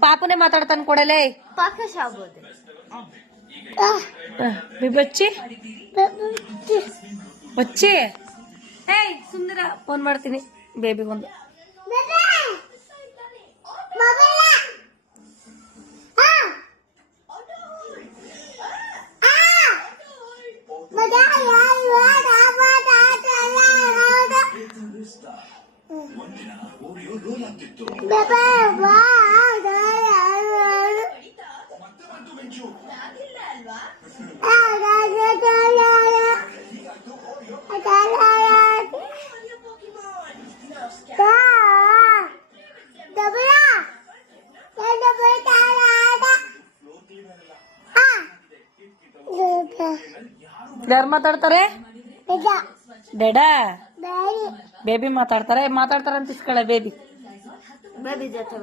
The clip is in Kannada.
ಪಾಪುನೇ ಮಾತಾಡ್ತಾನೆ ಕೊಡಲೇ ಪಾಕಶ ಆಗ್ಬೋದು ಬಚ್ಚಿ ಬಚ್ಚಿ ಏಯ್ ಸುಂದರ ಫೋನ್ ಮಾಡ್ತೀನಿ ಬೇಬಿಗೊಂದು ಯಾರು ಮಾತಾಡ್ತಾರೆ ಡೇಡಾ ಬೇಬಿ ಮಾತಾಡ್ತಾರೆ ಅಂತ ಇಸ್ಕೊಳ್ಳ ಬೇಬಿ ಬೇಬಿ ಜೊತೆ